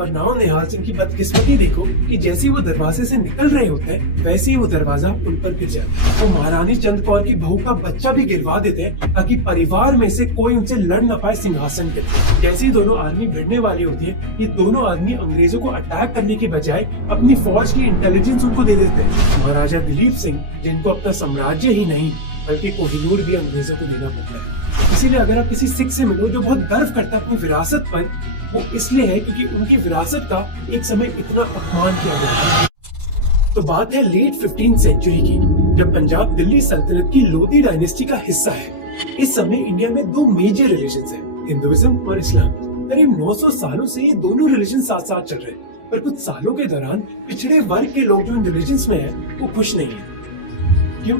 और नाव निहाल सिंह की बदकिस्मती देखो कि जैसे ही वो दरवाजे से निकल रहे होते हैं वैसे ही वो दरवाजा उन पर गिर जाता है। वो महारानी चंद कौर की बहू का बच्चा भी गिरवा देते हैं ताकि परिवार में से कोई उनसे लड़ न पाए सिंहासन के। जैसे ही दोनों आदमी भिड़ने वाली होती है, ये दोनों आदमी अंग्रेजों को अटैक करने के बजाय अपनी फौज की इंटेलिजेंस उनको दे देते हैं। महाराजा दिलीप सिंह, जिनको अपना साम्राज्य ही नहीं बल्कि कोहिनूर भी अंग्रेजों को देना पड़ता है। इसीलिए अगर आप किसी सिख से मिलो जो बहुत गर्व करता है अपनी विरासत पर, वो इसलिए है क्योंकि उनकी विरासत का एक समय इतना अपमान किया गया। तो बात है लेट 15th सेंचुरी की, जब पंजाब दिल्ली सल्तनत की लोधी डायनेस्टी का हिस्सा है। इस समय इंडिया में दो मेजर रिलीजन्स हैं, हिंदुइज्म और इस्लाम। करीब 900 सालों से ये दोनों रिलीजन साथ साथ चल रहे हैं, पर कुछ सालों के दौरान पिछड़े वर्ग के लोग जो इन रिलीजन्स में हैं, वो खुश नहीं है। क्यों?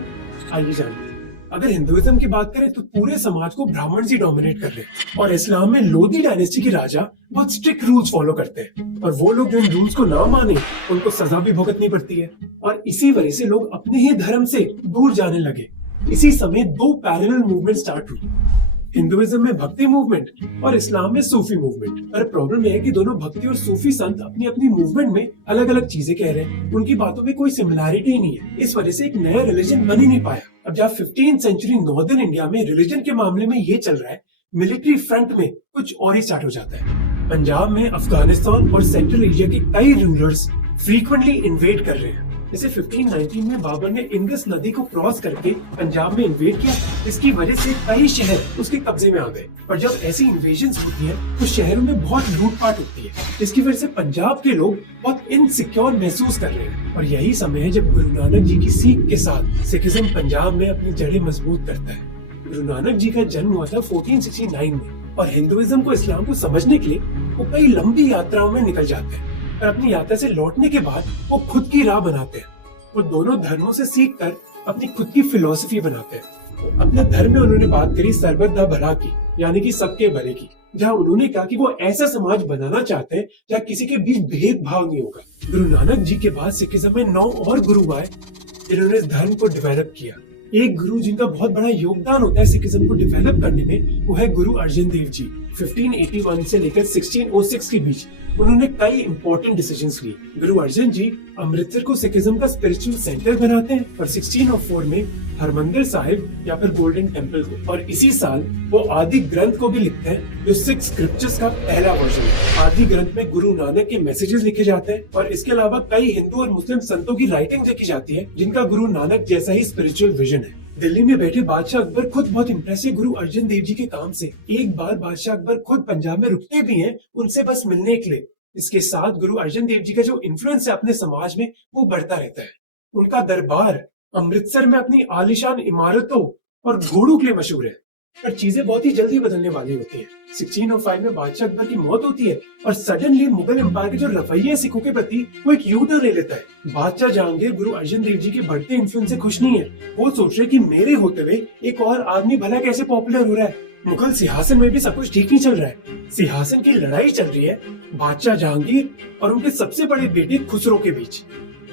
आइए जानते हैं। अगर हिंदुइज्म की बात करें तो पूरे समाज को ब्राह्मण जी डोमिनेट कर रहे हैं, और इस्लाम में लोधी डायनेस्टी के राजा बहुत स्ट्रिक्ट रूल्स फॉलो करते हैं, और वो लोग जो इन रूल्स को ना माने उनको सजा भी भुगतनी पड़ती है। और इसी वजह से लोग अपने ही धर्म से दूर जाने लगे। इसी समय दो पैरेलल मूवमेंट स्टार्ट हुई, हिंदुइज्म में भक्ति मूवमेंट और इस्लाम में सूफी मूवमेंट। पर प्रॉब्लम यह है कि दोनों भक्ति और सूफी संत अपनी अपनी मूवमेंट में अलग अलग चीजें कह रहे हैं, उनकी बातों में कोई सिमिलैरिटी ही नहीं है। इस वजह से एक नया रिलीजन बन ही नहीं पाया। अब जब 15th सेंचुरी नॉर्दर्न इंडिया में रिलीजन के मामले में ये चल रहा है, मिलिट्री फ्रंट में कुछ और ही स्टार्ट हो जाता है। पंजाब में अफगानिस्तान और सेंट्रल एशिया के कई रूलर्स फ्रीक्वेंटली इन्वेड कर रहे हैं। जैसे 1519 में बाबर ने इंडस नदी को क्रॉस करके पंजाब में इन्वेड किया। इसकी वजह से कई शहर उसके कब्जे में आ गए। और जब ऐसी इन्वेजन्स होती हैं, तो शहरों में बहुत लूटपाट होती है, जिसकी वजह से पंजाब के लोग बहुत इनसिक्योर महसूस कर रहे हैं। और यही समय है जब गुरु नानक जी की सीख के साथ सिखिज्म पंजाब में अपनी जड़ें मजबूत करता है। गुरु नानक जी का जन्म हुआ था 1469 में, और हिंदुइज्म को इस्लाम को समझने के लिए वो कई लंबी यात्राओं में निकल जाते हैं। और अपनी यात्रा से लौटने के बाद वो खुद की राह बनाते हैं। वो दोनों धर्मों से सीखकर अपनी खुद की फिलॉसफी बनाते हैं। अपने धर्म में उन्होंने बात करी सर्बत दा भला की, यानी कि सबके भले की, जहाँ उन्होंने कहा कि वो ऐसा समाज बनाना चाहते हैं जहाँ किसी के बीच भेदभाव नहीं होगा। गुरु नानक जी के बाद सिखिज्म में 9 और गुरु आए जिन्होंने इस धर्म को डेवलप किया। एक गुरु जिनका बहुत बड़ा योगदान होता है सिखिज्म को डेवलप करने में, वो है गुरु अर्जन देव जी। 1581 से लेकर 1606 के बीच उन्होंने कई इंपॉर्टेंट डिसीजंस लिए। गुरु अर्जन जी अमृतसर को सिखिज्म का स्पिरिचुअल सेंटर बनाते हैं, और 1604 में हरमंदिर साहिब या फिर गोल्डन टेम्पल को। और इसी साल वो आदि ग्रंथ को भी लिखते हैं, जो 6 स्क्रिप्चर्स का पहला वर्जन है। आदि ग्रंथ में गुरु नानक के मैसेजेस लिखे जाते हैं, और इसके अलावा कई हिंदू और मुस्लिम संतों की राइटिंग लिखी जाती है, जिनका गुरु नानक जैसा ही स्पिरिचुअल विजन है। दिल्ली में बैठे बादशाह अकबर खुद बहुत इम्प्रेस है गुरु अर्जन देव जी के काम से। एक बार बादशाह अकबर खुद पंजाब में रुकते भी हैं उनसे बस मिलने के लिए। इसके साथ गुरु अर्जन देव जी का जो इन्फ्लुएंस है अपने समाज में, वो बढ़ता रहता है। उनका दरबार अमृतसर में अपनी आलीशान इमारतों और घोड़ों के लिए मशहूर है। पर चीजें बहुत ही जल्दी बदलने वाली होती हैं। 1605 में बादशाह अकबर की मौत होती है, और सडनली मुगल एम्पायर के जो रवैये सिखों के प्रति, वो एक यू टर्न ले लेता है। बादशाह जहांगीर गुरु अर्जन देव जी के बढ़ते इन्फ्लुएंस से खुश नहीं है। वो सोच रहे कि मेरे होते हुए एक और आदमी भला कैसे पॉपुलर हो रहा है। मुगल सिंहासन में भी सब कुछ ठीक नहीं चल रहा है। सिंहासन की लड़ाई चल रही है बादशाह जहांगीर और उनके सबसे बड़े बेटे खुसरो के बीच।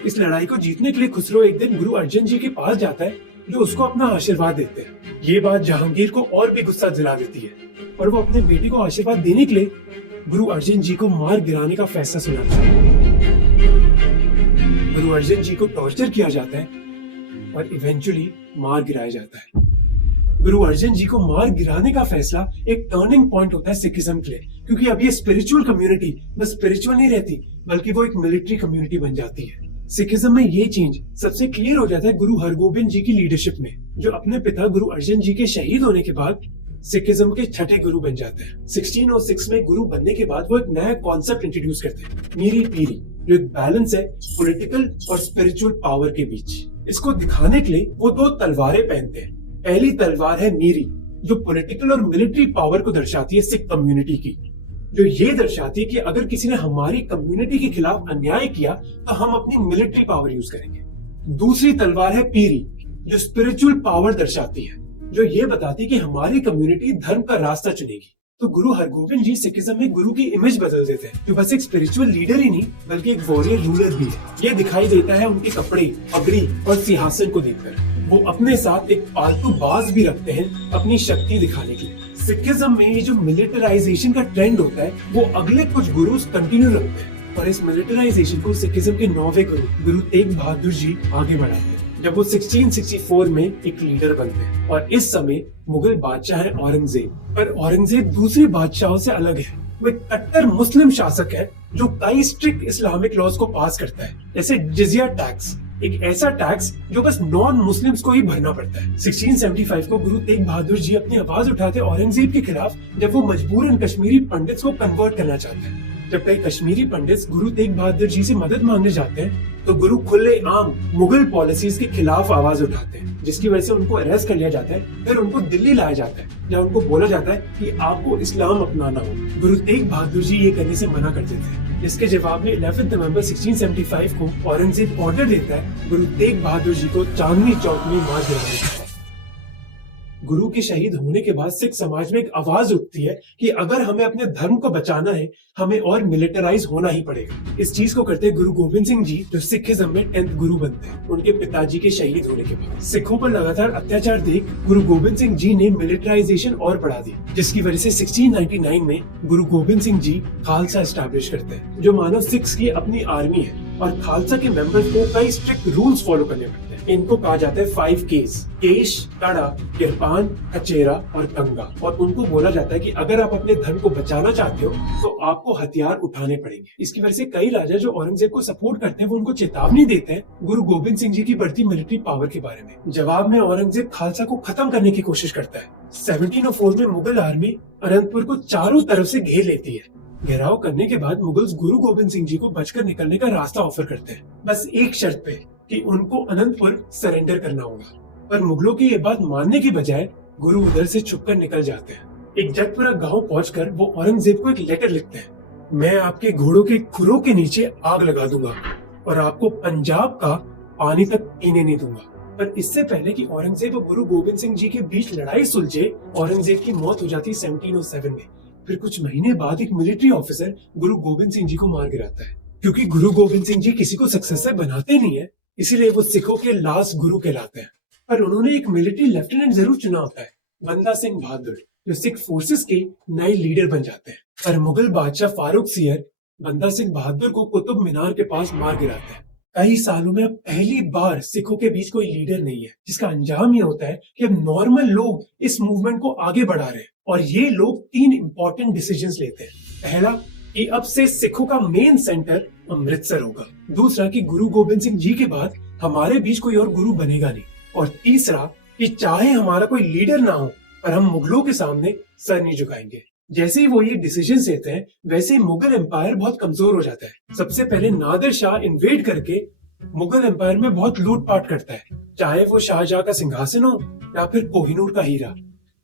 इस लड़ाई को जीतने के लिए खुसरो एक दिन गुरु अर्जन जी के पास जाता है, जो उसको अपना आशीर्वाद देते हैं। ये बात जहांगीर को और भी गुस्सा दिला देती है, और वो अपने बेटे को आशीर्वाद देने के लिए गुरु अर्जन जी को मार गिराने का फैसला सुनाता है। गुरु अर्जन जी को टॉर्चर किया जाता है और इवेंचुअली मार गिराया जाता है। गुरु अर्जन जी को मार गिराने का फैसला एक टर्निंग पॉइंट होता है सिखिज्म के लिए, क्योंकि अब ये स्पिरिचुअल कम्युनिटी बस स्पिरिचुअल नहीं रहती, बल्कि वो एक मिलिट्री कम्युनिटी बन जाती है। सिखिज्म में ये चेंज सबसे क्लियर हो जाता है गुरु हरगोबिंद जी की लीडरशिप में, जो अपने पिता गुरु अर्जन जी के शहीद होने के बाद सिखिज्म के छठे गुरु बन जाते हैं। 1606 में गुरु बनने के बाद वो एक नया कॉन्सेप्ट इंट्रोड्यूस करते हैं, मीरी पीरी, जो एक बैलेंस है पॉलिटिकल और स्पिरिचुअल पावर के बीच। इसको दिखाने के लिए वो 2 तलवारें पहनते हैं। पहली तलवार है मीरी, जो पॉलिटिकल और मिलिट्री पावर को दर्शाती है सिख कम्युनिटी की, जो ये दर्शाती है कि अगर किसी ने हमारी कम्युनिटी के खिलाफ अन्याय किया तो हम अपनी मिलिट्री पावर यूज करेंगे। दूसरी तलवार है पीरी, जो स्पिरिचुअल पावर दर्शाती है, जो ये बताती है कि हमारी कम्युनिटी धर्म का रास्ता चुनेगी। तो गुरु हरगोबिंद जी सिखिज्म में गुरु की इमेज बदल देते हैं, जो बस एक स्पिरिचुअल लीडर ही नहीं बल्कि एक वॉरियर रूलर भी है। ये दिखाई देता है उनके कपड़े, पगड़ी और सिंहासन को देखकर। वो अपने साथ एक पालतू बाज भी रखते हैं अपनी शक्ति दिखाने के लिए। सिखिज्म में ये जो मिलिटराइजेशन का ट्रेंड होता है वो अगले कुछ गुरुज कंटिन्यू रखते हैं और इस मिलिटराइजेशन को सिखिज्म के 9वें गुरु तेग बहादुर जी आगे बढ़ाते हैं जब वो 1664 में एक लीडर बनते हैं। और इस समय मुगल बादशाह है औरंगजेब, पर औरंगजेब दूसरे बादशाहों से अलग है। वो एक कट्टर मुस्लिम शासक है जो कई स्ट्रिक्ट इस्लामिक लॉज को पास करता है, जैसे जिजिया टैक्स, एक ऐसा टैक्स जो बस नॉन मुस्लिम्स को ही भरना पड़ता है। 1675 को गुरु तेग बहादुर जी अपनी आवाज उठाते औरंगजेब के खिलाफ जब वो मजबूरन कश्मीरी पंडित्स को कन्वर्ट करना चाहते हैं। जब कई कश्मीरी पंडित गुरु तेग बहादुर जी से मदद मांगने जाते हैं तो गुरु खुले आम मुगल पॉलिसीज के खिलाफ आवाज उठाते हैं, जिसकी वजह से उनको अरेस्ट कर लिया जाता है। फिर उनको दिल्ली लाया जाता है जहाँ उनको बोला जाता है कि आपको इस्लाम अपनाना हो। गुरु तेग बहादुर जी ये करने से मना करते थे। इसके जवाब में 11 नवंबर 1675 को औरंगजेब ऑर्डर देता है गुरु तेग बहादुर जी को चांदनी चौक में मार गिराने का। गुरु के शहीद होने के बाद सिख समाज में एक आवाज उठती है कि अगर हमें अपने धर्म को बचाना है हमें और मिलिटराइज होना ही पड़ेगा। इस चीज को करते गुरु गोविंद सिंह जी जो सिखिज्म में 10th गुरु बनते हैं उनके पिताजी के शहीद होने के बाद। सिखों पर लगातार अत्याचार देख गुरु गोविंद सिंह जी ने मिलिटराइजेशन और बढ़ा दी, जिसकी वजह से 1699 में गुरु गोविंद सिंह जी खालसा एस्टैब्लिश करते हैं जो मानो सिख्स की अपनी आर्मी है और खालसा के मेंबर्स को कई स्ट्रिक्ट रूल्स फॉलो करने पड़ते हैं। इनको कहा जाता है 5 Ks, केश, कड़ा, किरपान, कचेरा और कंगा। और उनको बोला जाता है कि अगर आप अपने धर्म को बचाना चाहते हो तो आपको हथियार उठाने पड़ेंगे। इसकी वजह से कई राजा जो औरंगजेब को सपोर्ट करते हैं वो उनको चेतावनी देते हैं गुरु गोविंद सिंह जी की बढ़ती मिलिट्री पावर के बारे में। जवाब में औरंगजेब खालसा को खत्म करने की कोशिश करता है। 1704 में मुगल आर्मी अनंतपुर को चारों तरफ से घेर लेती है। घेराव करने के बाद मुगल्स गुरु गोविंद सिंह जी को बचकर निकलने का रास्ता ऑफर करते हैं, बस एक शर्त पे कि उनको अनंतपुर सरेंडर करना होगा। पर मुगलों की ये बात मानने की बजाय गुरु उधर से छुपकर निकल जाते हैं। एक जटपुरा गांव पहुंचकर वो औरंगजेब को एक लेटर लिखते हैं, मैं आपके घोड़ों के खुरों के नीचे आग लगा दूंगा और आपको पंजाब का पानी तक पीने नहीं दूंगा। पर इससे पहले कि औरंगजेब और गुरु गोविंद सिंह जी के बीच लड़ाई सुलझे, औरंगजेब की मौत हो जाती 1707 में। फिर कुछ महीने बाद एक मिलिट्री ऑफिसर गुरु गोविंद सिंह जी को मार गिराता है। क्योंकि गुरु गोविंद सिंह जी किसी को सक्सेसर बनाते नहीं है, इसीलिए वो सिखों के लास्ट गुरु कहलाते हैं। पर उन्होंने एक मिलिट्री लेफ्टिनेंट जरूर चुना होता है, बंदा सिंह बहादुर, जो सिख फोर्सेस के नए लीडर बन जाते हैं। पर मुगल बादशाह फारूक सियर बंदा सिंह बहादुर को कुतुब मीनार के पास मार गिराते हैं। कई सालों में अब पहली बार सिखों के बीच कोई लीडर नहीं है, जिसका अंजाम ये होता है कि अब नॉर्मल लोग इस मूवमेंट को आगे बढ़ा रहे हैं और ये लोग 3 इंपॉर्टेंट डिसीजंस लेते हैं। पहला कि अब से सिखों का मेन सेंटर अमृतसर होगा। दूसरा कि गुरु गोविंद सिंह जी के बाद हमारे बीच कोई और गुरु बनेगा नहीं। और तीसरा कि चाहे हमारा कोई लीडर ना हो पर हम मुगलों के सामने सर नहीं झुकाएंगे। जैसे ही वो ये डिसीजन लेते हैं वैसे मुगल एम्पायर बहुत कमजोर हो जाता है। सबसे पहले नादिर शाह इन्वेड करके मुगल एम्पायर में बहुत लूटपाट करता है, चाहे वो शाहजहां का सिंहासन हो या फिर कोहिनूर का हीरा।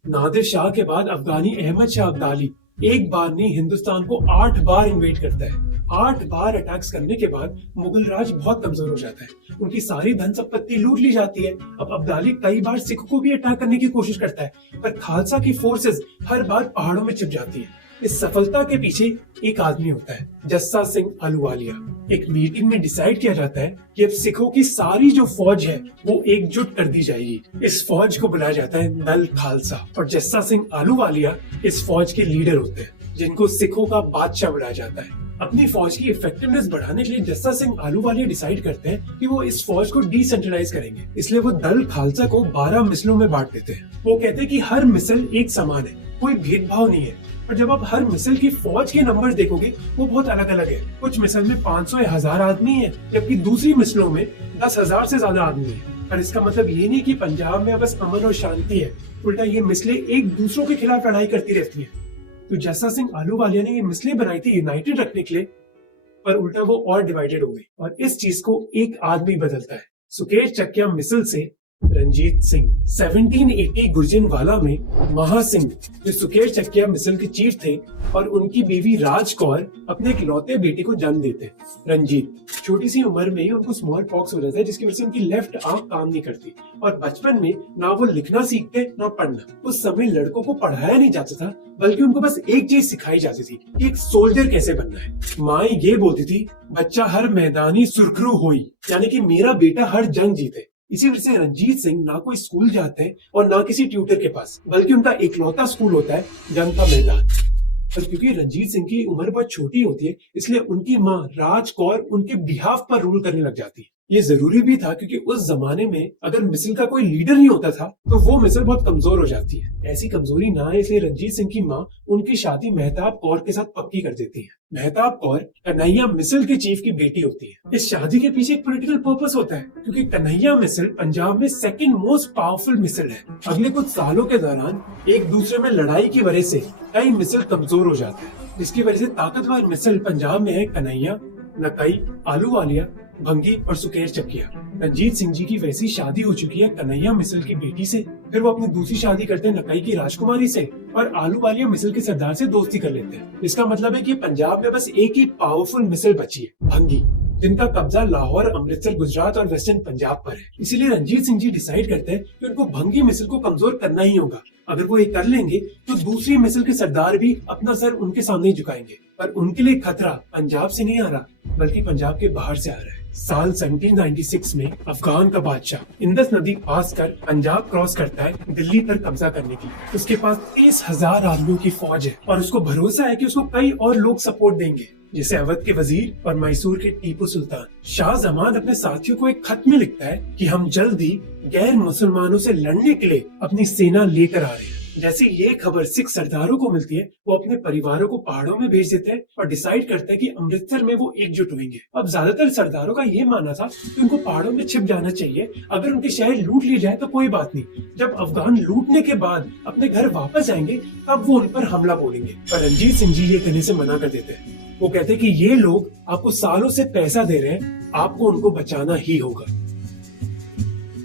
नादिर शाह के बाद अफगानी अहमद शाह अब्दाली एक बार नहीं हिंदुस्तान को 8 बार इन्वेड करता है। 8 बार अटैक्स करने के बाद मुगल राज बहुत कमजोर हो जाता है, उनकी सारी धन संपत्ति लूट ली जाती है। अब अब्दाली कई बार सिख को भी अटैक करने की कोशिश करता है, पर खालसा की फोर्सेस हर बार पहाड़ों में छिप जाती है। इस सफलता के पीछे एक आदमी होता है, जस्सा सिंह आलूवालिया। एक मीटिंग में डिसाइड किया जाता है कि अब सिखों की सारी जो फौज है वो एकजुट कर दी जाएगी। इस फौज को बुलाया जाता है नल खालसा और जस्सा सिंह आलूवालिया इस फौज के लीडर होते हैं, जिनको सिखों का बादशाह बुलाया जाता है। अपनी फौज की इफेक्टिवनेस बढ़ाने के लिए जस्सा सिंह आलूवालिया डिसाइड करते हैं कि वो इस फौज को डिसेंट्रलाइज करेंगे, इसलिए वो दल खालसा को 12 मिसलों में बांट देते हैं। वो कहते हैं कि हर मिसल एक समान है, कोई भेदभाव नहीं है। पर जब आप हर मिसल की फौज के नंबर देखोगे वो बहुत अलग अलग है। कुछ मिसल में 500 या 1000 आदमी है, जबकि दूसरी मिसलों में 10,000 से ज्यादा आदमी है। पर इसका मतलब ये नहीं कि पंजाब में बस अमन और शांति है, उल्टा ये मिसलें एक दूसरों के खिलाफ लड़ाई करती रहती है। तो जस्सा सिंह आलूवालिया ने ये मिसलें बनाई थी यूनाइटेड रखने के लिए, पर उल्टा वो और डिवाइडेड हो गई। और इस चीज को एक आदमी बदलता है, सुकेश चकिया मिसल से रंजीत सिंह। 1780 गुर्जनवाला में महासिंह जो सुकेश चकिया मिसल के चीफ थे और उनकी बीवी राज कौर अपने इकलौते बेटे को जन्म देते हैं, रंजीत। छोटी सी उम्र में ही उनको स्मॉल पॉक्स हो जाता है, जिसकी वजह से उनकी लेफ्ट आंख काम नहीं करती और बचपन में ना वो लिखना सीखते ना पढ़ना। उस समय लड़कों को पढ़ाया नहीं जाता था, बल्कि उनको बस एक चीज सिखाई जाती थी कि एक सोल्जर कैसे बनना है। माँ ये बोलती थी, बच्चा हर मैदानी सुरखरू होई, यानी कि मेरा बेटा हर जंग जीते। इसी वजह से रंजीत सिंह ना कोई स्कूल जाते हैं और ना किसी ट्यूटर के पास, बल्कि उनका इकलौता स्कूल होता है जंग का मैदान। और क्योंकि रंजीत सिंह की उम्र बहुत छोटी होती है, इसलिए उनकी माँ राज कौर उनके बिहाफ पर रूल करने लग जाती है। ये जरूरी भी था क्योंकि उस जमाने में अगर मिसल का कोई लीडर नहीं होता था तो वो मिसल बहुत कमजोर हो जाती है। ऐसी कमजोरी ना आए इसलिए रंजीत सिंह की माँ उनकी शादी मेहताब कौर के साथ पक्की कर देती है। मेहताब कौर कन्हैया मिसल के चीफ की बेटी होती है। इस शादी के पीछे एक पॉलिटिकल पर्पस होता है क्योंकि कन्हैया मिसल पंजाब में सेकंड मोस्ट पावरफुल मिसल है। अगले कुछ सालों के दौरान एक दूसरे में लड़ाई की वजह से कई मिसल कमजोर हो जाते हैं, जिसकी वजह से ताकतवर मिसल पंजाब में है कन्हैया, नकई, आलूवालिया, भंगी और सुकेर चकिया। रंजीत सिंह जी की वैसी शादी हो चुकी है कन्हैया मिसल की बेटी से, फिर वो अपनी दूसरी शादी करते हैं नकई की राजकुमारी से और आलूवालिया मिसल के सरदार से दोस्ती कर लेते हैं। इसका मतलब है कि पंजाब में बस एक ही पावरफुल मिसल बची है, भंगी, जिनका कब्जा लाहौर, अमृतसर, गुजरात और वेस्टर्न पंजाब पर है। इसीलिए रंजीत सिंह जी डिसाइड करते हैं कि उनको भंगी मिसल को कमजोर करना ही होगा। अगर वो ये कर लेंगे तो दूसरी मिसल के सरदार भी अपना सर उनके सामने ही झुकाएंगे। पर उनके लिए खतरा पंजाब से नहीं आ रहा बल्कि पंजाब के बाहर से आ रहा है। साल 1796 में अफगान का बादशाह इंदस नदी पास कर पंजाब क्रॉस करता है दिल्ली पर कब्जा करने की। उसके पास 30,000 आदमियों की फौज है और उसको भरोसा है कि उसको कई और लोग सपोर्ट देंगे, जैसे अवध के वजीर और मैसूर के टीपू सुल्तान। शाहजमान अपने साथियों को एक खत में लिखता है कि हम जल्द ही गैर मुसलमानों से लड़ने के लिए अपनी सेना लेकर आ रहे हैं। जैसे ये खबर सिख सरदारों को मिलती है, वो अपने परिवारों को पहाड़ों में भेज देते हैं और डिसाइड करते हैं कि अमृतसर में वो एकजुट होंगे। अब ज्यादातर सरदारों का ये मानना था कि उनको पहाड़ों में छिप जाना चाहिए, अगर उनके शहर लूट लिए जाए तो कोई बात नहीं, जब अफगान लूटने के बाद अपने घर वापस आएंगे तब वो उन पर हमला बोलेंगे। पर रंजीत सिंह जी ये कहने से मना कर देते हैं। वो कहते हैं कि ये लोग आपको सालों से पैसा दे रहे हैं, आपको उनको बचाना ही होगा।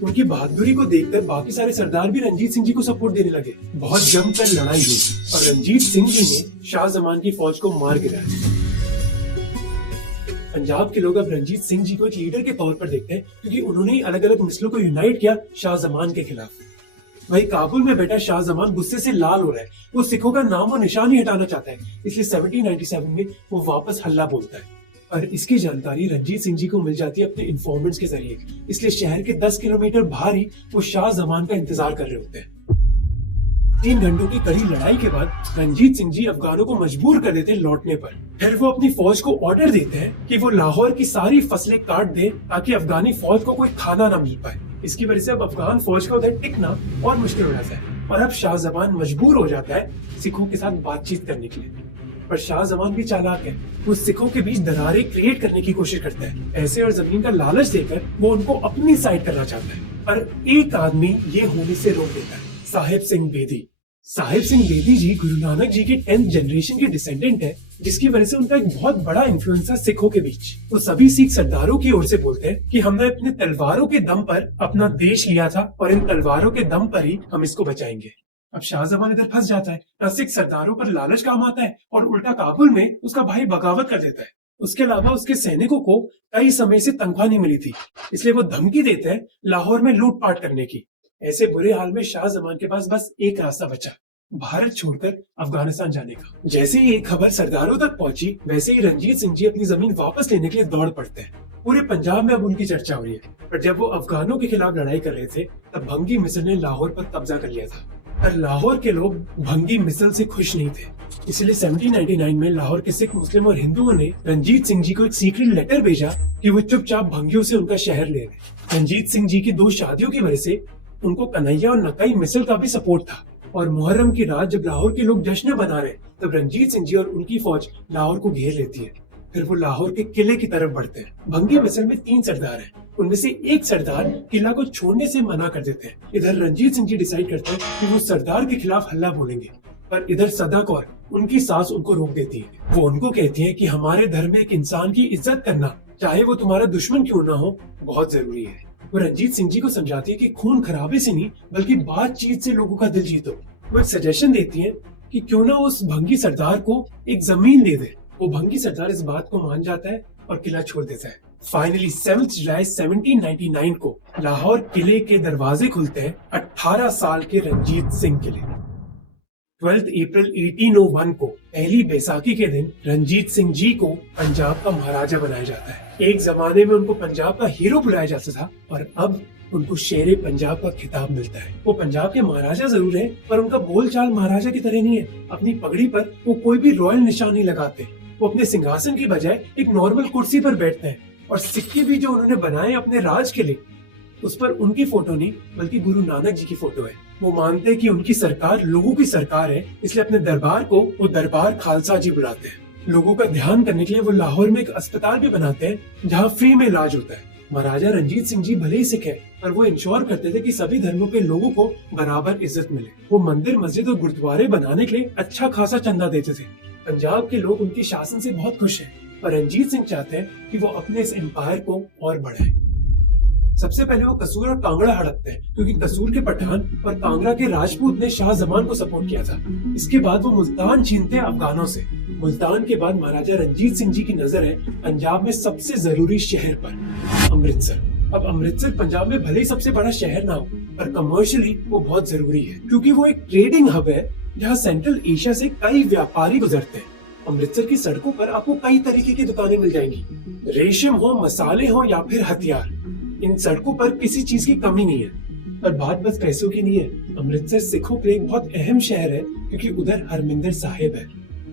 उनकी बहादुरी को देखकर बाकी सारे सरदार भी रंजीत सिंह जी को सपोर्ट देने लगे। बहुत जमकर लड़ाई हुई और रंजीत सिंह जी ने शाहजमान की फौज को मार गिराया। पंजाब के लोग अब रंजीत सिंह जी को एक लीडर के तौर पर देखते हैं क्योंकि उन्होंने ही अलग अलग मिसलों को यूनाइट किया शाहजमान के खिलाफ। वही काबुल में बैठा शाहजमान गुस्से से लाल हो रहा है, वो सिखों का नाम और निशान ही हटाना चाहता है, इसलिए 1797 में वो वापस हल्ला बोलता है। और इसकी जानकारी रंजीत सिंह जी को मिल जाती है अपने इन्फॉर्मेंट्स के जरिए, इसलिए शहर के 10 किलोमीटर बाहर ही वो शाहजमान का इंतजार कर रहे होते हैं। 3 घंटों की कड़ी लड़ाई के बाद रंजीत सिंह जी अफगानों को मजबूर कर देते हैं लौटने पर। फिर वो अपनी फौज को ऑर्डर देते हैं कि वो लाहौर की सारी फसलें काट दें ताकि अफगानी फौज को कोई खाना ना मिल पाए। इसकी वजह से अब अफगान फौज का उधर टिकना और मुश्किल हो जाता है और अब शाहजमान मजबूर हो जाता है सिखों के साथ बातचीत करने के लिए। पर शाहजमान भी चालाक है, वो सिखों के बीच दरारें क्रिएट करने की कोशिश करता है। पैसे और जमीन का लालच देकर वो उनको अपनी साइड करना चाहता है, पर एक आदमी ये होने से रोक देता है, साहिब सिंह बेदी। साहिब सिंह बेदी जी गुरु नानक जी के 10th जनरेशन के डिसेंडेंट है, जिसकी वजह से उनका एक बहुत बड़ा इन्फ्लुएंस है सिखों के बीच। वो सभी सिख सरदारों की ओर से बोलते हैं कि हमने अपने तलवारों के दम पर अपना देश लिया था और इन तलवारों के दम पर ही हम इसको बचाएंगे। अब शाहजमान इधर फंस जाता है, ना सिख सरदारों पर लालच काम आता है और उल्टा काबुल में उसका भाई बगावत कर देता है। उसके अलावा उसके सैनिकों को कई समय से तनख्वाह नहीं मिली थी, इसलिए वो धमकी देते हैं लाहौर में लूटपाट करने की। ऐसे बुरे हाल में शाहजमान के पास बस एक रास्ता बचा, भारत छोड़कर अफगानिस्तान जाने का। जैसे ही ये खबर सरदारों तक पहुंची, वैसे ही रंजीत सिंह जी अपनी जमीन वापस लेने के लिए दौड़ पड़ते हैं। पूरे पंजाब में अब उनकी चर्चा हो रही है। पर जब वो अफगानों के खिलाफ लड़ाई कर रहे थे तब भंगी मिसल ने लाहौर पर कब्जा कर लिया था। पर लाहौर के लोग भंगी मिसल से खुश नहीं थे, इसलिए 1799 में लाहौर के सिख, मुस्लिम और हिंदुओं ने रंजीत सिंह जी को एक सीक्रेट लेटर भेजा कि वो चुपचाप भंगियों से उनका शहर ले लें। रंजीत सिंह जी की 2 शादियों की वजह से उनको कन्हैया और नकई मिसल का भी सपोर्ट था और मुहर्रम की रात जब लाहौर के लोग जश्न बना रहे तब रंजीत सिंह जी और उनकी फौज लाहौर को घेर लेती है। फिर वो लाहौर के किले की तरफ बढ़ते हैं। भंगी मिसल में 3 सरदार हैं, उनमें से एक सरदार किला को छोड़ने से मना कर देते हैं। इधर रंजीत सिंह जी डिसाइड करते हैं कि वो सरदार के खिलाफ हल्ला बोलेंगे, पर इधर सदा कौर उनकी सास उनको रोक देती है। वो उनको कहती है कि हमारे धर्म में एक इंसान की इज्जत करना, चाहे वो तुम्हारा दुश्मन क्यों ना हो, बहुत जरूरी है। वो रंजीत सिंह जी को समझाती है कि खून खराबे से नहीं बल्कि बातचीत से लोगों का दिल जीतो। वो एक सजेशन देती है कि क्यों ना उस भंगी सरदार को एक जमीन दे दे। वो भंगी सरदार इस बात को मान जाता है और किला छोड़ देता है। फाइनली 7 जुलाई 1799 को लाहौर किले के दरवाजे खुलते हैं 18 साल के रंजीत सिंह के लिए। 12 अप्रैल 1801 को पहली बैसाखी के दिन रंजीत सिंह जी को पंजाब का महाराजा बनाया जाता है। एक जमाने में उनको पंजाब का हीरो बुलाया जाता था और अब उनको शेरे पंजाब का खिताब मिलता है। वो पंजाब के महाराजा जरूर हैं, पर उनका बोलचाल महाराजा की तरह नहीं है। अपनी पगड़ी पर वो कोई भी रॉयल निशान नहीं लगाते। वो अपने सिंहासन की बजाय एक नॉर्मल कुर्सी पर बैठते हैं और सिक्के भी जो उन्होंने बनाए अपने राज के लिए, उस पर उनकी फोटो नहीं बल्कि गुरु नानक जी की फोटो है। वो मानते हैं कि उनकी सरकार लोगों की सरकार है, इसलिए अपने दरबार को वो दरबार खालसा जी बुलाते हैं। लोगों का ध्यान करने के लिए वो लाहौर में एक अस्पताल भी बनाते हैं जहाँ फ्री में इलाज होता है। महाराजा रंजीत सिंह जी भले ही सिख है, पर वो इंश्योर करते थे कि सभी धर्मों के लोगों को बराबर इज्जत मिले। वो मंदिर, मस्जिद और गुरुद्वारे बनाने के लिए अच्छा खासा चंदा देते थे। पंजाब के लोग उनके शासन से बहुत खुश हैं, पर रंजीत सिंह चाहते हैं कि वो अपने इस एम्पायर को और बढ़ाए। सबसे पहले वो कसूर और कांगड़ा हड़पते हैं, क्योंकि कसूर के पठान और कांगड़ा के राजपूत ने शाह जमान को सपोर्ट किया था। इसके बाद वो मुल्तान छीनते हैं अफगानों से। मुल्तान के बाद महाराजा रंजीत सिंह जी की नजर है पंजाब में सबसे जरूरी शहर पर, अमृतसर। अब अमृतसर पंजाब में भले ही सबसे बड़ा शहर ना हो, पर कमर्शियली वो बहुत जरूरी है, क्योंकि वो एक ट्रेडिंग हब है जहाँ सेंट्रल एशिया से कई व्यापारी गुजरते हैं। अमृतसर की सड़कों पर आपको कई तरीके की दुकानें मिल जाएंगी, रेशम हो, मसाले हो या फिर हथियार। इन सड़कों पर किसी चीज की कमी नहीं है। पर बात बस पैसों की नहीं है। अमृतसर सिखों के लिए एक बहुत अहम शहर है, क्योंकि उधर हरमिंदर साहिब है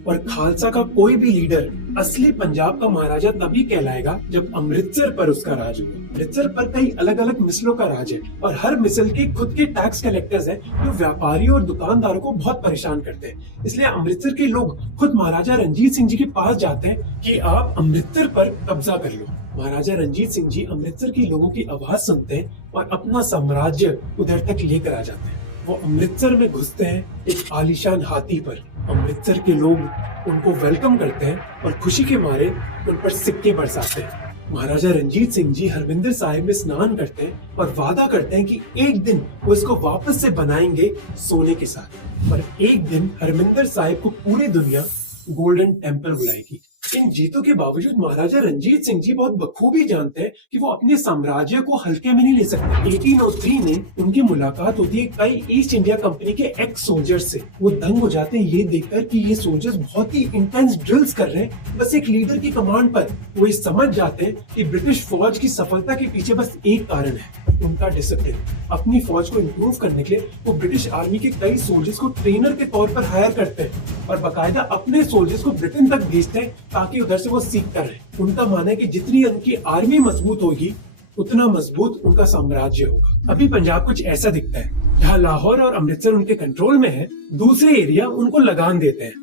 और खालसा का कोई भी लीडर असली पंजाब का महाराजा तभी कहलाएगा जब अमृतसर पर उसका राज हो। अमृतसर पर कई अलग अलग मिसलों का राज है और हर मिसल के खुद के टैक्स कलेक्टर्स हैं जो व्यापारियों और दुकानदारों को बहुत परेशान करते हैं। इसलिए अमृतसर के लोग खुद महाराजा रंजीत सिंह जी के पास जाते हैं कि आप अमृतसर पर कब्जा कर लो। महाराजा रंजीत सिंह जी अमृतसर के लोगों की आवाज सुनते हैं और अपना साम्राज्य उधर तक लेकर आ जाते हैं। वो अमृतसर में घुसते हैं एक आलीशान हाथी पर। अमृतसर के लोग उनको वेलकम करते हैं और खुशी के मारे उन पर सिक्के बरसाते हैं। महाराजा रंजीत सिंह जी हरमिंदर साहिब में स्नान करते हैं और वादा करते हैं कि एक दिन वो इसको वापस से बनाएंगे सोने के साथ। पर एक दिन हरमिंदर साहिब को पूरी दुनिया गोल्डन टेम्पल बुलाएगी। इन जीतों के बावजूद महाराजा रंजीत सिंह जी बहुत बखूबी जानते हैं कि वो अपने साम्राज्य को हल्के में नहीं ले सकते। 1803 में उनकी मुलाकात होती है कई ईस्ट इंडिया कंपनी के एक्स सोल्जर्स से। वो दंग हो जाते हैं ये देखकर कि ये सोल्जर्स बहुत ही इंटेंस ड्रिल्स कर रहे हैं बस एक लीडर की कमांड पर। वो ये समझ जाते हैं कि ब्रिटिश फौज की सफलता के पीछे बस एक कारण है, उनका डिसिप्लिन। अपनी फौज को इम्प्रूव करने के लिए वो ब्रिटिश आर्मी के कई सोल्जर्स को ट्रेनर के तौर पर हायर करते हैं और बाकायदा अपने सोल्जर्स को ब्रिटेन तक भेजते हैं ताकि उधर से वो सीख कर रहे। उनका मानना है कि जितनी उनकी आर्मी मजबूत होगी उतना मजबूत उनका साम्राज्य होगा। अभी पंजाब कुछ ऐसा दिखता है, जहाँ लाहौर और अमृतसर उनके कंट्रोल में है, दूसरे एरिया उनको लगान देते हैं।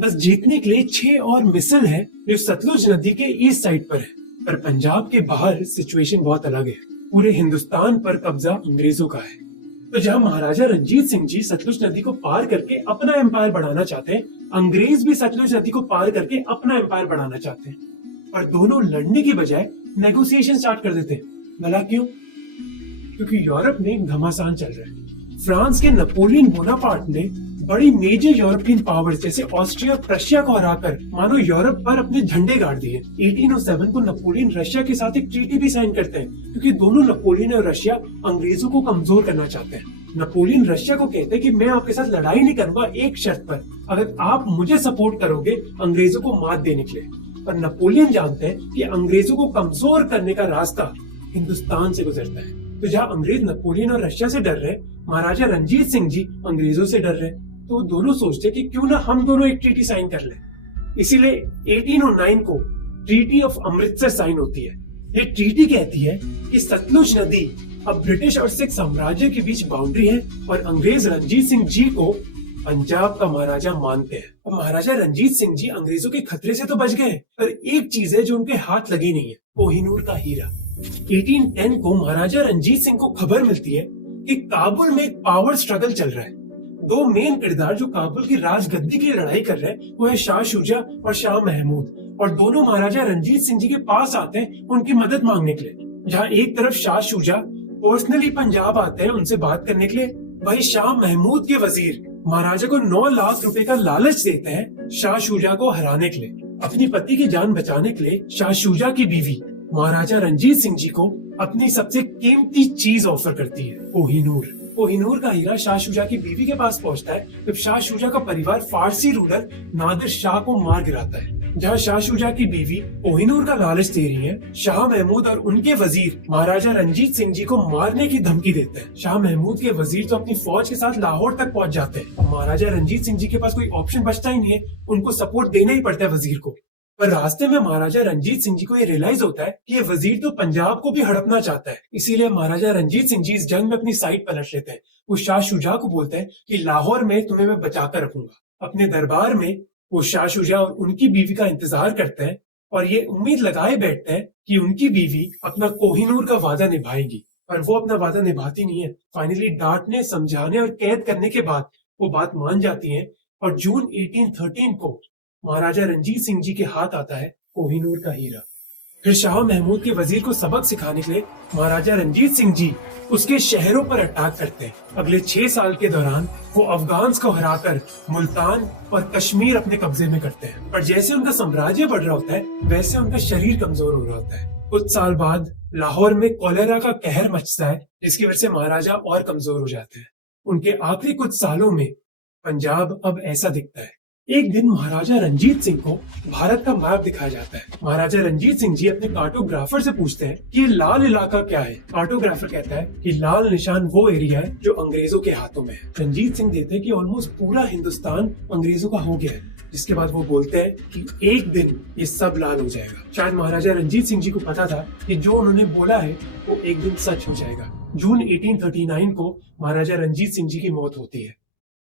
बस जीतने के लिए 6 और मिसल है जो सतलुज नदी के ईस्ट साइड पर है। पर पंजाब के बाहर सिचुएशन बहुत अलग है। पूरे हिंदुस्तान पर कब्जा अंग्रेजों का है। तो जहाँ महाराजा रंजीत सिंह जी सतलुज नदी को पार करके अपना एम्पायर बढ़ाना चाहते हैं, अंग्रेज भी सतलुज नदी को पार करके अपना एम्पायर बढ़ाना चाहते हैं। पर दोनों लड़ने की बजाय नेगोशिएशन स्टार्ट कर देते हैं। भला क्यों? क्योंकि यूरोप में घमासान चल रहा है। फ्रांस के नेपोलियन बोनापार्ट ने बड़ी मेजर यूरोपियन पावर्स जैसे ऑस्ट्रिया और रशिया को हराकर मानो यूरोप पर अपने झंडे गाड़ दिए। 1807 को नेपोलियन रशिया के साथ एक ट्रीटी भी साइन करते हैं, क्योंकि दोनों नेपोलियन और रशिया अंग्रेजों को कमजोर करना चाहते हैं। नेपोलियन रशिया को कहते हैं कि मैं आपके साथ लड़ाई नहीं करूंगा एक शर्त पर, अगर आप मुझे सपोर्ट करोगे अंग्रेजों को मात देने के लिए। पर नेपोलियन जानते हैं कि अंग्रेजों को कमजोर करने का रास्ता हिंदुस्तान से गुजरता है। तो जहाँ अंग्रेज नेपोलियन और रशिया से डर रहे, महाराजा रंजीत सिंह जी अंग्रेजों से डर रहे, तो वो दोनों सोचते कि क्यों ना हम दोनों एक ट्रीटी साइन कर लें। इसीलिए 1809 को ट्रीटी ऑफ अमृतसर साइन होती है। ये ट्रीटी कहती है कि सतलुज नदी अब ब्रिटिश और सिख साम्राज्य के बीच बाउंड्री है और अंग्रेज रंजीत सिंह जी को पंजाब का महाराजा मानते हैं। और महाराजा रंजीत सिंह जी अंग्रेजों के खतरे से तो बच गए, पर एक चीज है जो उनके हाथ लगी नहीं है, कोहिनूर का हीरा। 1810 को महाराजा रंजीत सिंह को खबर मिलती है कि काबुल में एक पावर स्ट्रगल चल रहा है। 2 मेन किरदार जो काबुल की राजगद्दी की लड़ाई कर रहे हैं वो है शाह शुजा और शाह महमूद। और दोनों महाराजा रंजीत सिंह जी के पास आते हैं उनकी मदद मांगने के लिए। जहाँ एक तरफ शाह शुजा पर्सनली पंजाब आते हैं उनसे बात करने के लिए, वही शाह महमूद के वजीर महाराजा को 9 लाख रुपए का लालच देते हैं शाह शुजा को हराने के लिए। अपनी पति की जान बचाने के लिए शाह शुजा की बीवी महाराजा रंजीत सिंह जी को अपनी सबसे कीमती चीज ऑफर करती है, कोहिनूर। कोहिनूर का हीरा शाह शुजा की बीवी के पास पहुंचता है जब शाह शुजा का परिवार फारसी रूलर नादिर शाह को मार गिराता है। जहाँ शाह शुजा की बीवी कोहिनूर का लालच दे रही है, शाह महमूद और उनके वजीर महाराजा रंजीत सिंह जी को मारने की धमकी देते हैं। शाह महमूद के वजीर तो अपनी फौज के साथ लाहौर तक पहुंच जाते हैं। महाराजा रंजीत सिंह जी के पास कोई ऑप्शन बचता ही नहीं है, उनको सपोर्ट देना ही पड़ता है वजीर को। पर रास्ते में महाराजा रंजीत सिंह जी को ये रियलाइज होता है कि ये वजीर तो पंजाब को भी हड़पना चाहता है। इसीलिए महाराजा रंजीत सिंह जी इस जंग में अपनी साइड पलट लेते हैं। वो शाह शुजा को बोलते हैं कि लाहौर में तुम्हें मैं बचा कर रखूंगा। अपने दरबार में वो शाह शुजा और उनकी बीवी का इंतजार करते हैं और ये उम्मीद लगाए बैठते हैं कि उनकी बीवी अपना कोहिनूर का वादा निभाएगी, पर वो अपना वादा निभाती नहीं है। फाइनली डांटने, समझाने और कैद करने के बाद वो बात मान जाती है और जून 1813 को महाराजा रंजीत सिंह जी के हाथ आता है कोहिनूर का हीरा। फिर शाह महमूद के वजीर को सबक सिखाने के लिए महाराजा रंजीत सिंह जी उसके शहरों पर अटैक करते हैं। अगले 6 साल के दौरान वो अफगान्स को हराकर मुल्तान और कश्मीर अपने कब्जे में करते हैं। पर जैसे उनका साम्राज्य बढ़ रहा होता है, वैसे उनका शरीर कमजोर हो रहा होता है। कुछ साल बाद लाहौर में कॉलेरा का कहर मचता है, जिसकी वजह से महाराजा और कमजोर हो जाते हैं। उनके आखिरी कुछ सालों में पंजाब अब ऐसा दिखता है। एक दिन महाराजा रंजीत सिंह को भारत का मैप दिखाया जाता है। महाराजा रंजीत सिंह जी अपने कार्टोग्राफर से पूछते हैं कि ये लाल इलाका क्या है। कार्टोग्राफर कहता है कि लाल निशान वो एरिया है जो अंग्रेजों के हाथों में है। रंजीत सिंह देते हैं कि ऑलमोस्ट पूरा हिंदुस्तान अंग्रेजों का हो गया है। जिसके बाद वो बोलते हैं कि एक दिन ये सब लाल हो जाएगा। शायद महाराजा रंजीत सिंह जी को पता था कि जो उन्होंने बोला है वो एक दिन सच हो जाएगा। जून 1839 को महाराजा रंजीत सिंह जी की मौत होती है।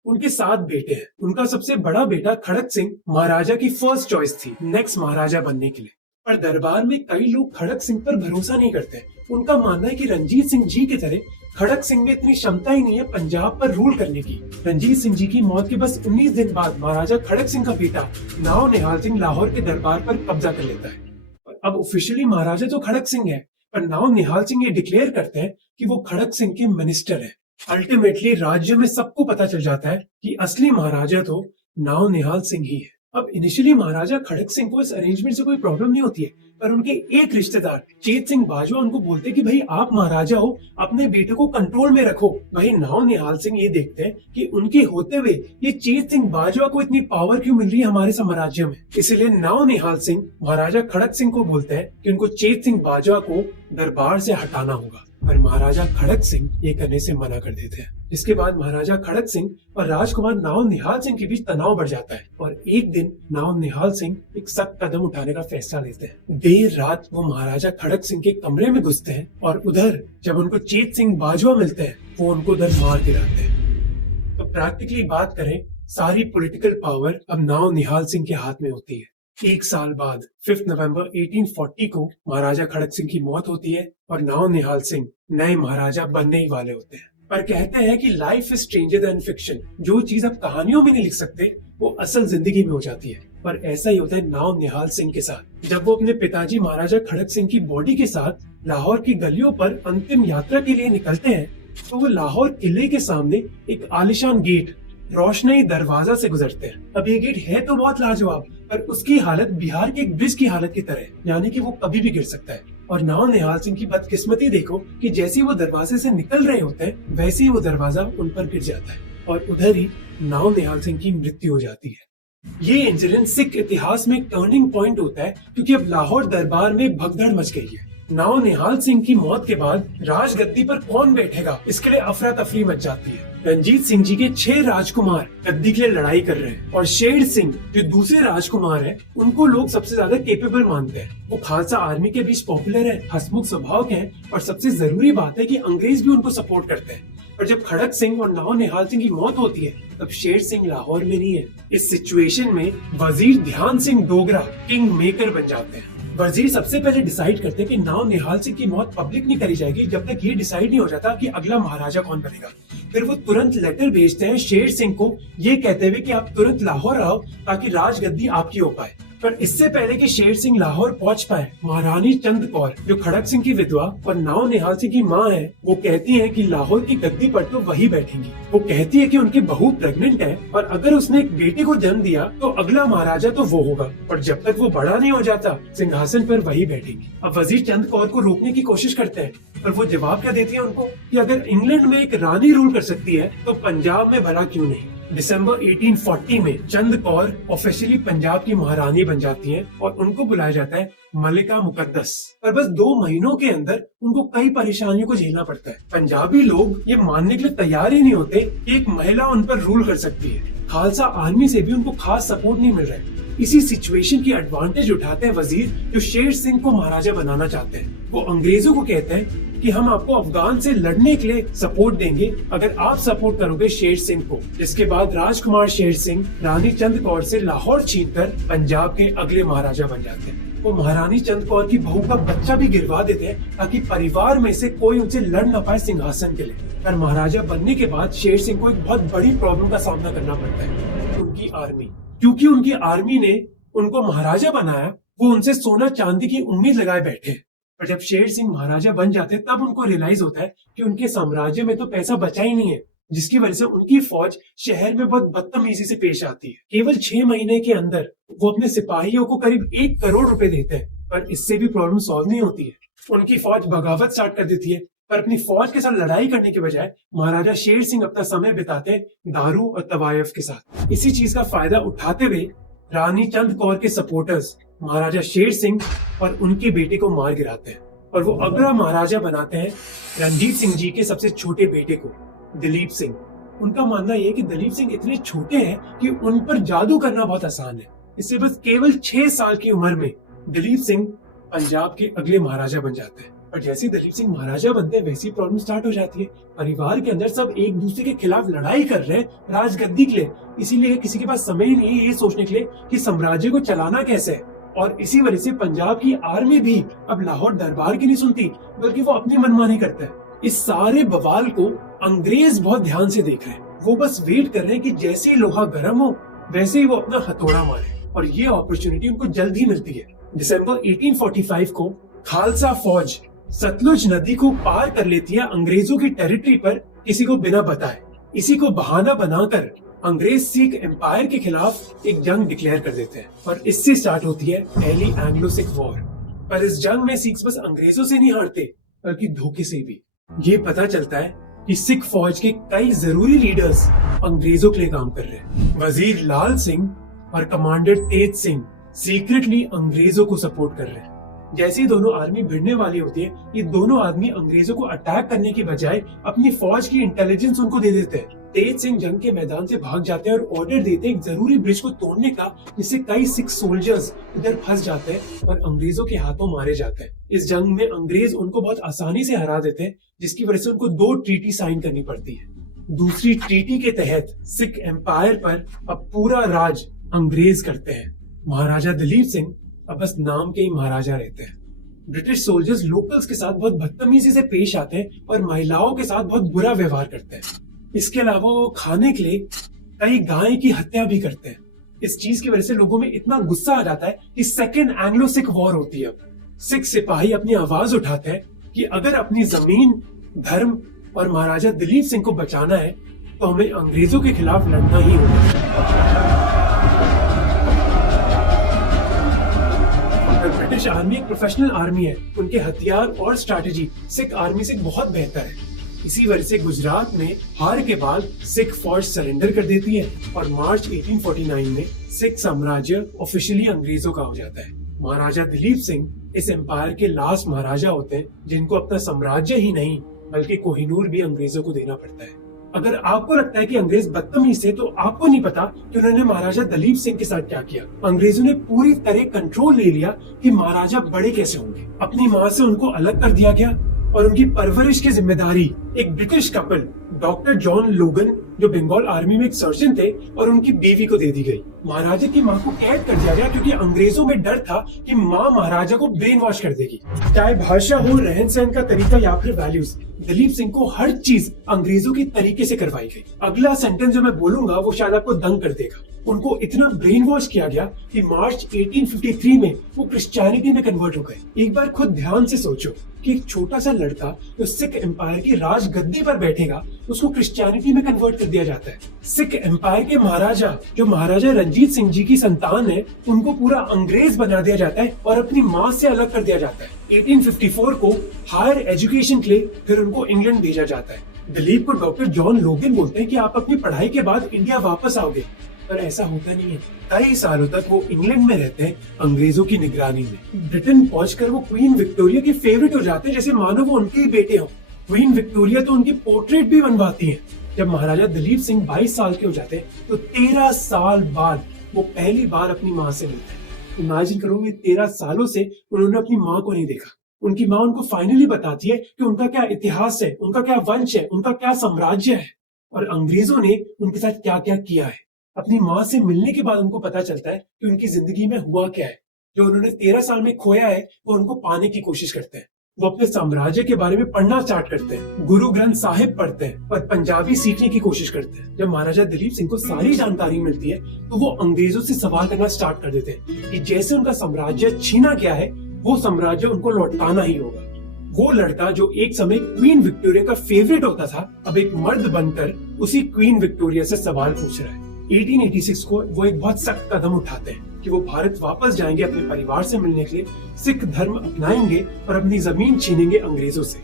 उनके 7 बेटे हैं। उनका सबसे बड़ा बेटा खड़क सिंह महाराजा की फर्स्ट चॉइस थी नेक्स्ट महाराजा बनने के लिए। पर दरबार में कई लोग खड़क सिंह पर भरोसा नहीं करते। उनका मानना है कि रंजीत सिंह जी की तरह खड़क सिंह में इतनी क्षमता ही नहीं है पंजाब पर रूल करने की। रंजीत सिंह जी की मौत के बस 19 दिन बाद महाराजा खड़क सिंह का बेटा नाओ निहाल सिंह लाहौर के दरबार पर कब्जा कर लेता है। अब ऑफिशियली महाराजा तो खड़क सिंह है, पर नाओ निहाल सिंह ये डिक्लेयर करते हैं कि वो खड़क सिंह के मिनिस्टर है। अल्टीमेटली राज्य में सबको पता चल जाता है कि असली महाराजा तो नाओ निहाल सिंह ही है। अब इनिशियली महाराजा खड़क सिंह को इस अरेंजमेंट से कोई प्रॉब्लम नहीं होती है, पर उनके एक रिश्तेदार चेत सिंह बाजवा उनको बोलते हैं कि भाई आप महाराजा हो, अपने बेटे को कंट्रोल में रखो। वही नाओ निहाल सिंह ये देखते हैं कि उनके होते हुए ये चेत सिंह बाजवा को इतनी पावर क्यों मिल रही है हमारे साम्राज्य में। इसलिए नाओ निहाल सिंह महाराजा खड़क सिंह को बोलते हैं कि उनको चेत सिंह बाजवा को दरबार से हटाना होगा, पर महाराजा खड़क सिंह ये करने से मना कर देते हैं। इसके बाद महाराजा खड़क सिंह और राजकुमार नाओ निहाल सिंह के बीच तनाव बढ़ जाता है और एक दिन नाओ निहाल सिंह एक सख्त कदम उठाने का फैसला लेते हैं। देर रात वो महाराजा खड़क सिंह के कमरे में घुसते हैं और उधर जब उनको चेत सिंह बाजवा मिलते हैं वो उनको उधर मार गिराते हैं। तो प्रैक्टिकली बात करें, सारी पॉलिटिकल पावर अब नाओ निहाल सिंह के हाथ में होती है। 1 साल बाद 5 नवंबर 1840 को महाराजा खड़क सिंह की मौत होती है और नाओ निहाल सिंह नए महाराजा बनने ही वाले होते हैं। पर कहते हैं कि life is stranger then fiction. जो चीज आप कहानियों में नहीं लिख सकते वो असल जिंदगी में हो जाती है। पर ऐसा ही होता है नाओ निहाल सिंह के साथ। जब वो अपने पिताजी महाराजा खड़क सिंह की बॉडी के साथ लाहौर की गलियों पर अंतिम यात्रा के लिए निकलते हैं तो वो लाहौर किले के सामने एक आलिशान गेट रोशनी दरवाजा से गुजरते हैं। अब ये गेट है तो बहुत लाजवाब, पर उसकी हालत बिहार के एक ब्रिज की हालत की तरह है, यानी कि वो कभी भी गिर सकता है। और नाओ निहाल सिंह की बदकिस्मती देखो कि जैसे वो दरवाजे से निकल रहे होते हैं वैसे ही वो दरवाजा उन पर गिर जाता है और उधर ही नाओ निहाल सिंह की मृत्यु हो जाती है। ये इंसिडेंट सिख इतिहास में एक टर्निंग पॉइंट होता है क्योंकि अब लाहौर दरबार में भगदड़ मच गई है। नाओ निहाल सिंह की मौत के बाद राजगद्दी पर कौन बैठेगा इसके लिए अफरा तफरी मच जाती है। रंजीत सिंह जी के 6 राजकुमार गद्दी के लिए लड़ाई कर रहे हैं और शेर सिंह जो दूसरे राजकुमार हैं उनको लोग सबसे ज्यादा केपेबल मानते हैं। वो खालसा आर्मी के बीच पॉपुलर है, हंसमुख स्वभाव के हैं और सबसे जरूरी बात है कि अंग्रेज भी उनको सपोर्ट करते हैं। पर जब खड़क सिंह और नाओ निहाल सिंह की मौत होती है तब शेर सिंह लाहौर में नहीं है। इस सिचुएशन में वजीर ध्यान सिंह डोगरा किंग मेकर बन जाते हैं। वजीर सबसे पहले डिसाइड करते हैं कि नाओ निहाल सिंह की मौत पब्लिक नहीं करी जाएगी जब तक ये डिसाइड नहीं हो जाता कि अगला महाराजा कौन बनेगा। फिर वो तुरंत लेटर भेजते हैं शेर सिंह को ये कहते हुए कि आप तुरंत लाहौर आओ ताकि राजगद्दी आपकी हो पाए। पर इससे पहले कि शेर सिंह लाहौर पहुंच पाए, महारानी चंद कौर जो खड़क सिंह की विधवा और नाओ निहाल सिंह की माँ है, वो कहती है कि लाहौर की गद्दी पर तो वही बैठेंगी। वो कहती है कि उनकी बहू प्रेग्नेंट है और अगर उसने एक बेटे को जन्म दिया तो अगला महाराजा तो वो होगा, और जब तक वो बड़ा नहीं हो जाता सिंहासन पर वही बैठेंगी। अब वजीर चंद कौर को रोकने की कोशिश करते हैं, पर वो जवाब क्या देती है उनको कि अगर इंग्लैंड में एक रानी रूल कर सकती है तो पंजाब में भला क्यों नहीं। दिसंबर 1840 में चंद कौर ऑफिशियली पंजाब की महारानी बन जाती हैं और उनको बुलाया जाता है मलिका मुकद्दस। पर बस 2 महीनों के अंदर उनको कई परेशानियों को झेलना पड़ता है। पंजाबी लोग ये मानने के लिए तैयार ही नहीं होते कि एक महिला उन पर रूल कर सकती है। खालसा आर्मी से भी उनको खास सपोर्ट नहीं मिल रहा है। इसी सिचुएशन की एडवांटेज उठाते हैं वजीर जो शेर सिंह को महाराजा बनाना चाहते हैं। वो अंग्रेजों को कहते हैं कि हम आपको अफगान से लड़ने के लिए सपोर्ट देंगे अगर आप सपोर्ट करोगे शेर सिंह को। जिसके बाद राजकुमार शेर सिंह रानी चंद कौर से लाहौर छीनकर पंजाब के अगले महाराजा बन जाते हैं। वो महारानी चंद कौर की बहू का बच्चा भी गिरवा देते हैं ताकि परिवार में से कोई उनसे लड़ न पाए सिंहासन के लिए। पर महाराजा बनने के बाद शेर सिंह को एक बहुत बड़ी प्रॉब्लम का सामना करना पड़ता है, उनकी आर्मी। क्योंकि उनकी आर्मी ने उनको महाराजा बनाया, वो उनसे सोना चांदी की उम्मीद लगाए बैठे। पर जब शेर सिंह महाराजा बन जाते हैं तब उनको रियलाइज होता है कि उनके साम्राज्य में तो पैसा बचा ही नहीं है, जिसकी वजह से उनकी फौज शहर में बहुत बदतमीजी से पेश आती है। केवल 6 महीने के अंदर वो अपने सिपाहियों को करीब 1 करोड़ रुपए देते हैं, पर इससे भी प्रॉब्लम सॉल्व नहीं होती है। उनकी फौज बगावत स्टार्ट कर देती है, पर अपनी फौज के साथ लड़ाई करने के बजाय महाराजा शेर सिंह अपना समय बिताते हैं दारू और तवायफ के साथ। इसी चीज का फायदा उठाते हुए रानी चंद कौर के सपोर्टर्स महाराजा शेर सिंह और उनके बेटे को मार गिराते हैं और वो अगला महाराजा बनाते हैं रणजीत सिंह जी के सबसे छोटे बेटे को, दिलीप सिंह। उनका मानना यह है कि दिलीप सिंह इतने छोटे हैं कि उन पर जादू करना बहुत आसान है। इससे बस केवल 6 साल की उम्र में दिलीप सिंह पंजाब के अगले महाराजा बन जाते हैं। और जैसे ही दिलीप सिंह महाराजा बनते हैं वैसी प्रॉब्लम स्टार्ट हो जाती है। परिवार के अंदर सब एक दूसरे के खिलाफ लड़ाई कर रहे हैं राजगद्दी के लिए, इसीलिए किसी के पास समय ही नहीं है ये सोचने के लिए कि साम्राज्य को चलाना कैसे है। और इसी वजह से पंजाब की आर्मी भी अब लाहौर दरबार की नहीं सुनती, बल्कि वो अपनी मनमानी करता है। इस सारे बवाल को अंग्रेज बहुत ध्यान से देख रहे हैं। वो बस वेट कर रहे हैं कि जैसे ही लोहा गर्म हो वैसे ही वो अपना हथौड़ा मारे, और ये अपॉर्चुनिटी उनको जल्द ही मिलती है। दिसंबर 1845 को खालसा फौज सतलुज नदी को पार कर लेती है अंग्रेजों की टेरिटरी पर, किसी को बिना बताए। इसी को बहाना बनाकर अंग्रेज सिख एम्पायर के खिलाफ एक जंग डिक्लेयर कर देते हैं और इससे स्टार्ट होती है पहली एंग्लो सिख वॉर। पर इस जंग में सिख्स बस अंग्रेजों से नहीं हारते बल्कि धोखे से भी। ये पता चलता है कि सिख फौज के कई जरूरी लीडर्स अंग्रेजों के लिए काम कर रहे हैं। वजीर लाल सिंह और कमांडर तेज सिंह सीक्रेटली अंग्रेजों को सपोर्ट कर रहे हैं। जैसे ही दोनों आर्मी भिड़ने वाली होती है, ये दोनों आदमी अंग्रेजों को अटैक करने की बजाय अपनी फौज की इंटेलिजेंस उनको दे देते हैं। तेज सिंह जंग के मैदान से भाग जाते हैं और ऑर्डर देते हैं एक जरूरी ब्रिज को तोड़ने का, जिससे कई सिख सोल्जर्स इधर फंस जाते हैं और अंग्रेजों के हाथों मारे जाते हैं। इस जंग में अंग्रेज उनको बहुत आसानी से हरा देते हैं, जिसकी वजह से उनको 2 ट्रीटी साइन करनी पड़ती है। दूसरी ट्रीटी के तहत सिख एम्पायर पर अब पूरा राज अंग्रेज करते हैं। महाराजा दिलीप सिंह अब बस नाम के ही महाराजा रहते हैं। ब्रिटिश सोल्जर्स लोकल्स के साथ बहुत बदतमीजी से पेश आते हैं और महिलाओं के साथ बहुत बुरा व्यवहार करते हैं। इसके अलावा वो खाने के लिए कई गाय की हत्या भी करते हैं। इस चीज की वजह से लोगों में इतना गुस्सा आ जाता है कि सेकेंड एंग्लो सिख वॉर होती है। सिख सिपाही अपनी आवाज उठाते हैं कि अगर अपनी जमीन, धर्म और महाराजा दिलीप सिंह को बचाना है तो हमें अंग्रेजों के खिलाफ लड़ना ही होगा। ब्रिटिश आर्मी एक प्रोफेशनल आर्मी है, उनके हथियार और स्ट्रैटेजी सिख आर्मी से बहुत बेहतर है। इसी वजह से गुजरात में हार के बाद सिख फौज सरेंडर कर देती है और मार्च 1849 में सिख साम्राज्य ऑफिशियली अंग्रेजों का हो जाता है। महाराजा दिलीप सिंह इस एम्पायर के लास्ट महाराजा होते हैं जिनको अपना साम्राज्य ही नहीं बल्कि कोहिनूर भी अंग्रेजों को देना पड़ता है। अगर आपको लगता है कि अंग्रेज बदतमीज थे, तो आपको नहीं पता कि उन्होंने महाराजा दिलीप सिंह के साथ क्या किया। अंग्रेजों ने पूरी तरह कंट्रोल ले लिया कि महाराजा बड़े कैसे होंगे। अपनी माँ से उनको अलग कर दिया गया और उनकी परवरिश की जिम्मेदारी एक ब्रिटिश कपल डॉक्टर जॉन लोगन, जो बंगाल आर्मी में एक सर्जन थे, और उनकी बीवी को दे दी गई। महाराजा की माँ को कैद कर दिया गया क्योंकि अंग्रेजों में डर था कि माँ महाराजा को ब्रेन वॉश कर देगी। चाहे भाषा हो, रहन सहन का तरीका या फिर वैल्यूज, दिलीप सिंह को हर चीज अंग्रेजों की तरीके से करवाई गई। अगला सेंटेंस जो मैं बोलूंगा वो शायद आपको दंग कर देगा। उनको इतना ब्रेन वॉश किया गया कि मार्च 1853 में वो क्रिश्चियनिटी में कन्वर्ट हो गए। एक बार खुद ध्यान से सोचो कि एक छोटा सा लड़का जो सिख एम्पायर की राज गद्दी पर बैठेगा, उसको क्रिश्चियनिटी में कन्वर्ट कर दिया जाता है। सिख एम्पायर के महाराजा जो महाराजा रणजीत सिंह जी की संतान है, उनको पूरा अंग्रेज बना दिया जाता है और अपनी माँ से अलग कर दिया जाता है। 1854 को हायर एजुकेशन के लिए फिर उनको इंग्लैंड भेजा जाता है। दिलीप को डॉक्टर जॉन लोगन बोलते हैं कि आप अपनी पढ़ाई के बाद इंडिया वापस आओगे, पर ऐसा होता नहीं है। कई सालों तक वो इंग्लैंड में रहते हैं अंग्रेजों की निगरानी में। ब्रिटेन पहुंचकर वो क्वीन विक्टोरिया के फेवरेट हो जाते हैं, जैसे मानो वो उनके ही बेटे हो। क्वीन विक्टोरिया तो उनकी पोर्ट्रेट भी बनवाती हैं। जब महाराजा दिलीप सिंह 22 साल के हो जाते हैं तो 13 साल बाद वो पहली बार अपनी माँ से मिलते हैं। इमेजिन करो, ये 13 सालों से उन्होंने अपनी माँ को नहीं देखा। उनकी माँ उनको फाइनली बताती है कि उनका क्या इतिहास है, उनका क्या वंश है, उनका क्या साम्राज्य है और अंग्रेजों ने उनके साथ क्या क्या किया है। अपनी माँ से मिलने के बाद उनको पता चलता है कि उनकी जिंदगी में हुआ क्या है। जो उन्होंने 13 साल में खोया है वो उनको पाने की कोशिश करते हैं। वो अपने साम्राज्य के बारे में पढ़ना स्टार्ट करते हैं, गुरु ग्रंथ साहिब पढ़ते हैं और पंजाबी सीखने की कोशिश करते हैं। जब महाराजा दिलीप सिंह को सारी जानकारी मिलती है तो वो अंग्रेजों से सवाल करना स्टार्ट कर देते हैं कि जैसे उनका साम्राज्य छीना गया है वो साम्राज्य उनको लौटाना ही होगा। वो लड़का जो एक समय क्वीन विक्टोरिया का फेवरेट होता था, अब एक मर्द बनकर उसी क्वीन विक्टोरिया से सवाल पूछ रहा है। 1886 को वो एक बहुत सख्त कदम उठाते हैं कि वो भारत वापस जाएंगे अपने परिवार से मिलने के लिए, सिख धर्म अपनाएंगे और अपनी जमीन छीनेंगे अंग्रेजों से।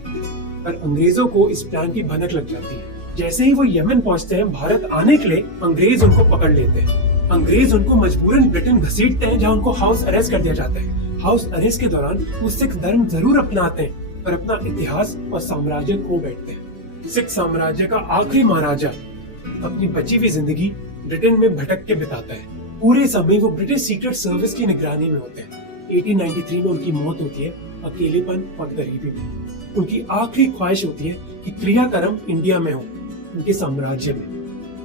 पर अंग्रेजों को इस प्लान की भनक लग जाती है। जैसे ही वो यमन पहुंचते हैं भारत आने के लिए, अंग्रेज उनको पकड़ लेते हैं। अंग्रेज उनको मजबूरन ब्रिटेन घसीटते हैं, जहाँ उनको हाउस अरेस्ट कर दिया जाता है। हाउस अरेस्ट के दौरान वो सिख धर्म जरूर अपनाते हैं पर अपना इतिहास और साम्राज्य खो बैठते हैं। सिख साम्राज्य का आखिरी महाराजा अपनी बची हुई जिंदगी ब्रिटेन में भटक के बिताता है। पूरे समय वो ब्रिटिश सीक्रेट सर्विस की निगरानी में होते हैं। 1893 में उनकी मौत होती है अकेलेपन और गरीबी में। उनकी आखिरी ख्वाहिश होती है कि क्रियाकर्म इंडिया में हो, उनके साम्राज्य में।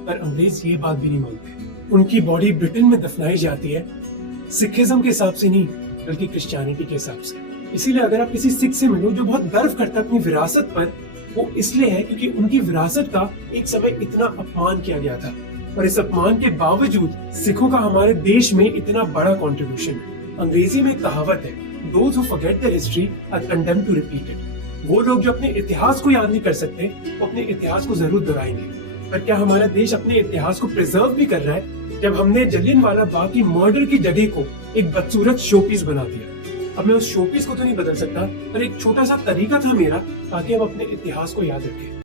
पर अंग्रेज ये बात भी नहीं मानते। उनकी बॉडी ब्रिटेन में दफनाई जाती है, सिखिज्म के हिसाब से नहीं बल्कि क्रिश्चियनिटी के हिसाब से। इसीलिए अगर आप किसी सिख से मिलो जो बहुत गर्व करता है अपनी विरासत पर, वो इसलिए है क्योंकि उनकी विरासत का एक समय इतना अपमान किया गया था और इस अपमान के बावजूद सिखों का हमारे देश में इतना बड़ा कंट्रीब्यूशन है। अंग्रेजी में एक कहावत है, Those who forget their history are condemned to repeat it। वो लोग जो अपने इतिहास को याद नहीं कर सकते वो अपने इतिहास को जरूर दोहराएंगे। पर क्या हमारा देश अपने इतिहास को प्रिजर्व भी कर रहा है? जब हमने जलियांवाला बाग की मर्डर की जगह को एक बदसूरत शोपीस बना दिया। अब मैं उस शोपीस को तो नहीं बदल सकता, पर एक छोटा सा तरीका था मेरा ताकि हम अपने इतिहास को याद रखें।